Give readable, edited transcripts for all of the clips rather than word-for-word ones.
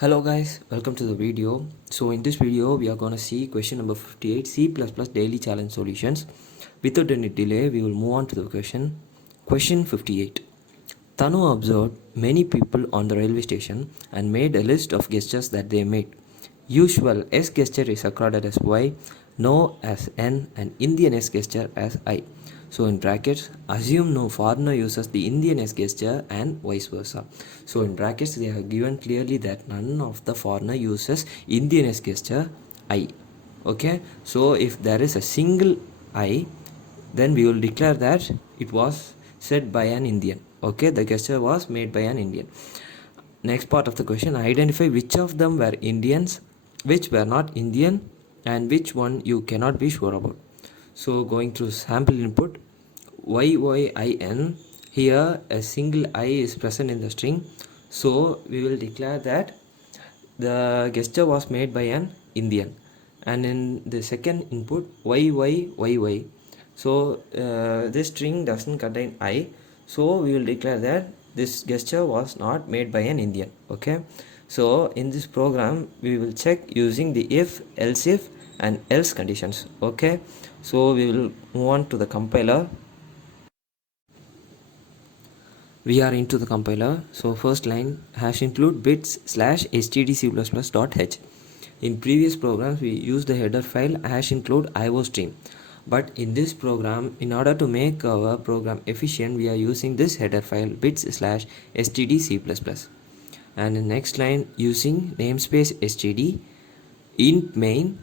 Hello guys, welcome to the video. So in this video we are going to see question number 58, C++ daily challenge solutions. Without any delay we will move on to the question. Question 58. Tanu observed many people on the railway station and made a list of gestures that they made. Usual S gesture is recorded as Y, no as N, and Indian S gesture as I. So in brackets, assume no foreigner uses the Indian S gesture and vice versa. So in brackets, they have given clearly that none of the foreigner uses Indian S gesture I. Okay, so if there is a single I, then we will declare that it was said by an Indian. Okay, the gesture was made by an Indian. Next part of the question, identify which of them were Indians, which were not Indian, and which one you cannot be sure about. So going through sample input, YYIN, here a single I is present in the string, so we will declare that the gesture was made by an Indian. And in the second input, YYYY, so this string doesn't contain I, so we will declare that this gesture was not made by an Indian. Okay, so in this program we will check using the if and else conditions. Okay, so we will move on to the compiler. We are into the compiler. So first line, hash include bits slash stdc++.h. In previous programs we used the header file hash include iostream, but in this program, in order to make our program efficient, we are using this header file bits slash stdc++. And in next line, using namespace std int main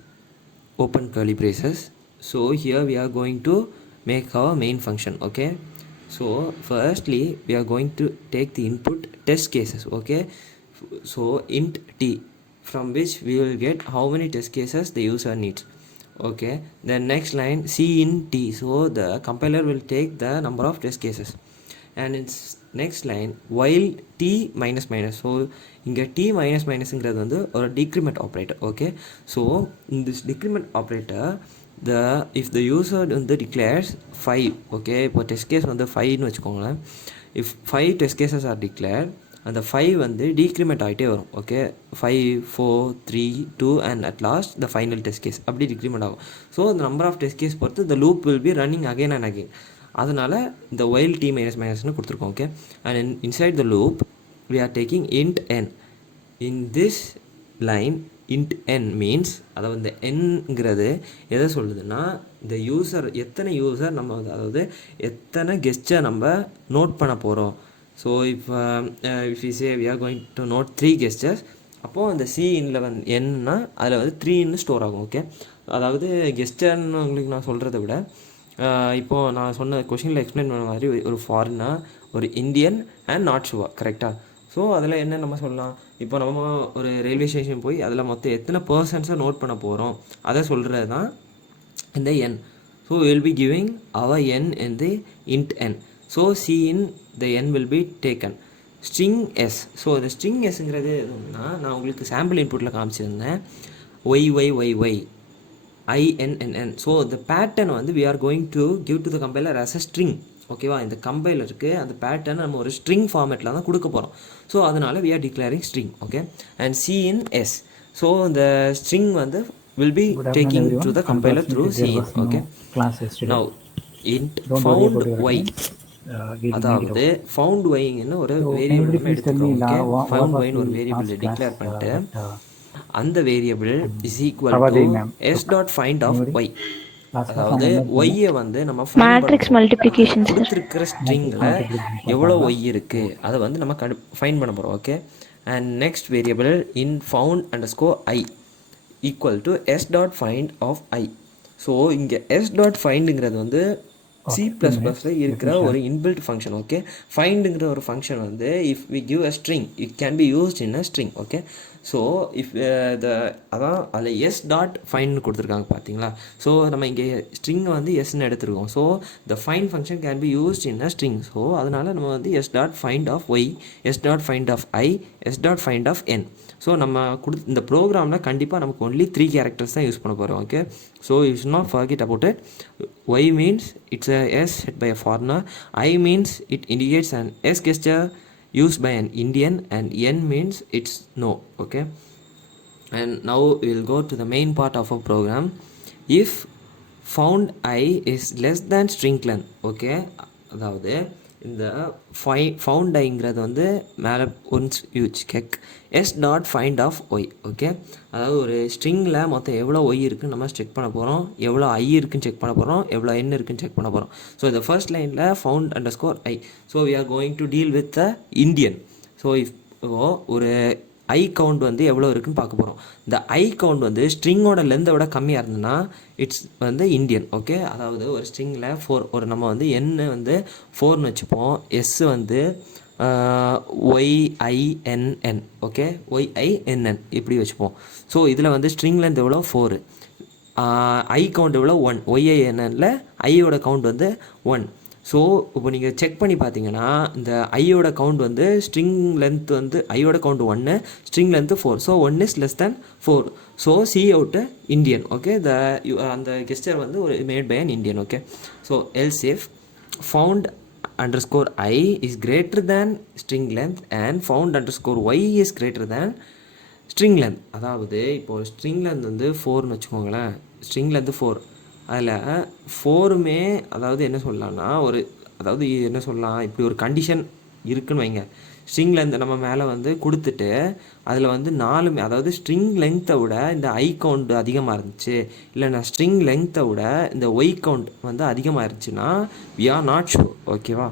open curly braces. So here we are going to make our main function. Okay, so firstly we are going to take the input test cases. Okay, so int t, from which we will get how many test cases the user needs. Okay, then next line c in t, so the compiler will take the number of test cases. And its next line while t minus minus, so இங்கே t minus minusங்கிறது வந்து ஒரு decrement operator. Okay, so in this decrement operator, if the user வந்து declares 5, okay, இப்போ test case வந்து 5ன்னு வச்சுக்கோங்களேன். if 5 test cases are declared, அந்த 5 வந்து decrement ஆகிட்டே வரும். ஓகே, 5 4 3 2 and at last the final test case அப்படி decrement ஆகும். So the number of test case பொறுத்து the loop will be running again and again. அதனால் இந்த while t minus minusன்னு கொடுத்துருக்கோம். Okay, and inside the loop we are taking int n. in this line int n means, அதாவது இந்த nங்கிறது எதை சொல்லுதுன்னா, இந்த யூசர் எத்தனை யூசர் நம்ம, அதாவது எத்தனை கெஸ்டை நம்ம நோட் பண்ண போகிறோம். ஸோ இப்போ if we say we are going to note 3 gestures, அப்போது அந்த c இன்ல வந்து என்னன்னா அதில் வந்து 3ன்னு ஸ்டோர் ஆகும். ஓகே, அதாவது கெஸ்டர்னு உங்களுக்கு நான் சொல்கிறத விட, இப்போது நான் சொன்ன கொஷினில் எக்ஸ்பிளைன் பண்ண மாதிரி ஒரு ஃபாரினர், ஒரு இந்தியன் அண்ட் நாட் ஷுவர், கரெக்டாக. ஸோ அதில் என்ன நம்ம சொல்லலாம், இப்போ நம்ம ஒரு ரயில்வே ஸ்டேஷன் போய் அதில் மொத்தம் எத்தனை பர்சன்ஸை நோட் பண்ண போகிறோம் அதை சொல்கிறது தான் இந்த N. So will be giving our N in the int n. Cin இன் the n will be taken. string s, so இந்த string sங்கிறது எதுனா, நான் உங்களுக்கு சாம்பிள் இன்புட்டில் காமிச்சிருந்தேன் YYYY INNN. So the pattern வந்து we are going to give to the compiler as a string. ஓகேவா, இந்த கம்பைலருக்கு அந்த பேட்டர்ன் நம்ம ஒரு ஸ்ட்ரிங் ஃபார்மேட்டில் தான் கொடுக்க போகிறோம். ஸோ அதனால் we are declaring string. Okay, and c in s, so இந்த ஸ்ட்ரிங் வந்து will be taking to the compiler through c in. Okay, now int found y, அதாவது ஃபவுண்ட் ஒய்ன்னு ஒரு வேரியபிள் நம்ம எடுத்துக்கோம். ஓகே, ஃபவுண்ட் ஒய்ன்னு ஒரு வேரியபிள் டிக்ளேர் பண்ணிட்டு அந்த variable is equal to s dot find of y, அதாவது ஒய்யை வந்து நம்ம மேட்ரிக்ஸ் மல்டிப்ளிகேஷன் கொடுத்துருக்கிற ஸ்ட்ரிங்கில் எவ்வளோ ஒய் இருக்குது அதை வந்து நம்ம ஃபைண்ட் பண்ண போகிறோம். Okay, and next variable int found underscore i equal to s dot find of i. So இங்கே எஸ் டாட் ஃபைண்டுங்கிறது வந்து C++ல இருக்கிற ஒரு இன்பில்ட் ஃபங்க்ஷன். ஓகே, ஃபைண்டுங்கிற ஒரு ஃபங்க்ஷன் வந்து if we give a string it can be used in a string. Okay, so if அதான் அதில் எஸ் டாட் ஃபைன்னு கொடுத்துருக்காங்க பார்த்தீங்களா. ஸோ நம்ம இங்கே ஸ்ட்ரிங்கை வந்து எஸ்ன்னு எடுத்துருக்கோம். So the find function can be used in a string. So அதனால் நம்ம வந்து s dot find of y, s dot find of i, s dot find of n. So நம்ம இந்த ப்ரோக்ராமில் கண்டிப்பாக நமக்கு ஒன்லி 3 கேரக்டர்ஸ் தான் யூஸ் பண்ண போகிறோம். Okay, so you should not forget about it. Y means it's a S set by a foreigner. I means it indicates an S gesture. used by an Indian, and N means it's no. Okay, and now we will go to the main part of our program. If found I is less than string length, okay, அதாவது இந்த ஃபவுண்ட் ஐங்கிறது வந்து மேலே once use கேக் s dot find of y. Okay, அதாவது ஒரு ஸ்ட்ரிங்கில் மொத்தம் எவ்வளோ ஒய் இருக்குன்னு நம்ம செக் பண்ண போகிறோம், எவ்வளோ ஐ இருக்குன்னு செக் பண்ண போகிறோம், எவ்வளோ என் இருக்குன்னு செக் பண்ண போகிறோம். ஸோ இந்த ஃபர்ஸ்ட் லைனில் found underscore i. So we are going to deal with the Indian. So ஒரு ஐ கவுண்ட் வந்து எவ்வளோ இருக்குன்னு பார்க்க போகிறோம். இந்த ஐ கவுண்ட் வந்து ஸ்ட்ரிங்கோட லென்த்தை விட கம்மியாக இருந்ததுன்னா இட்ஸ் வந்து இந்தியன். ஓகே, அதாவது ஒரு ஸ்ட்ரிங்கில் 4, ஒரு நம்ம வந்து என்னு வந்து 4ன்னு வச்சுப்போம், எஸ் வந்து ஒய்ஐஎன்என். ஓகே, ஒய்ஐஎன்என் இப்படி வச்சுப்போம். ஸோ இதில் வந்து ஸ்ட்ரிங் லென்த் எவ்வளோ 4, ஐ கவுண்ட் எவ்வளோ 1, ஒய்ஐஎன்எனில் ஐயோட கவுண்ட் வந்து 1. ஸோ இப்போ நீங்கள் செக் பண்ணி பார்த்தீங்கன்னா இந்த ஐயோட கவுண்ட் வந்து ஸ்ட்ரிங் லென்த் வந்து ஐயோட count 1, string length 4. So 1 is less than 4. So cout Indian. Okay, அந்த கெஸ்டர் வந்து ஒரு made by an Indian. Okay, so else if found underscore I is greater than string length and found underscore Y is greater than string length. அதாவது இப்போது string length வந்து 4ன்னு வச்சுக்கோங்களேன், string length 4, அதில் 4மே அதாவது என்ன சொல்லலாம்னா அதாவது என்ன சொல்லலாம், இப்படி ஒரு கண்டிஷன் இருக்குன்னு வைங்க. ஸ்ட்ரிங் லென்த் நம்ம மேலே வந்து கொடுத்துட்டு அதில் வந்து 4மே அதாவது ஸ்ட்ரிங் லென்த்தை விட இந்த ஐ கவுண்ட் அதிகமாக இருந்துச்சு, இல்லைனா ஸ்ட்ரிங் லென்த்தை விட இந்த ஒய் கவுண்ட் வந்து அதிகமாக இருந்துச்சுன்னா வி ஆர் நாட் ஷூர். ஓகேவா?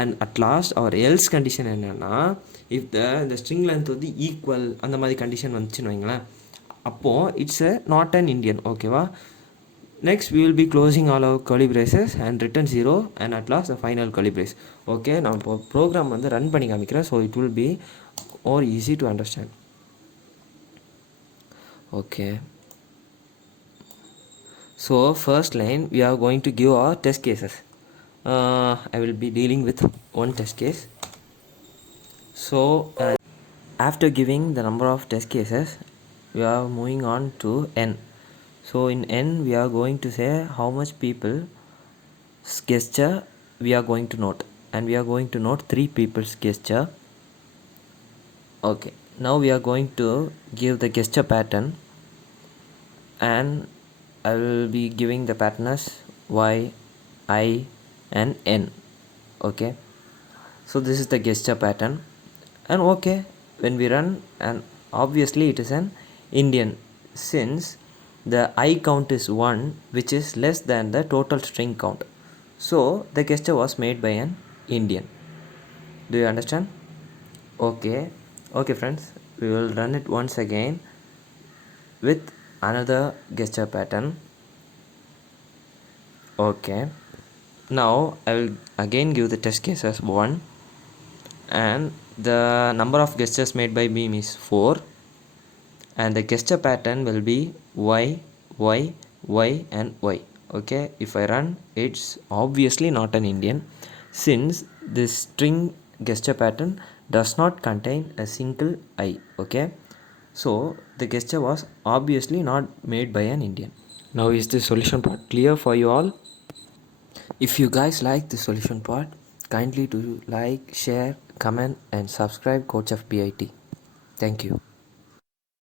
And at last our else condition என்னென்னா, இஃப் இந்த ஸ்ட்ரிங் லென்த் வந்து ஈக்குவல் அந்த மாதிரி கண்டிஷன் வந்துச்சுன்னு வைங்களேன், அப்போது இட்ஸ் நாட் அன் இண்டியன். ஓகேவா? Next we will be closing all our curly braces and return 0 and at last the final curly brace. Okay, now program வந்து run பண்ணி காமிக்கிறேன், so it will be more easy to understand. Okay, so first line we are going to give our test cases. I will be dealing with one test case. So after giving the number of test cases we are moving on to n. So in n we are going to say how much people's gesture we are going to note, and we are going to note 3 people's gesture. Okay, now we are going to give the gesture pattern, and I will be giving the pattern as y, I and n. Okay, so this is the gesture pattern, and okay, when we run, and obviously it is an Indian since the I count is 1, which is less than the total string count. So the gesture was made by an Indian. Do you understand? Okay, friends, we will run it once again with another gesture pattern. Okay, now I will again give the test case as 1, and the number of gestures made by beam is 4, and the gesture pattern will be y, y, y and y. Okay, if I run, it's obviously not an Indian since this string gesture pattern does not contain a single I. Okay, so the gesture was obviously not made by an Indian. Now is the solution part clear for you all? If you guys like the solution part, kindly do like, share, comment and subscribe Coach of PIT. Thank you.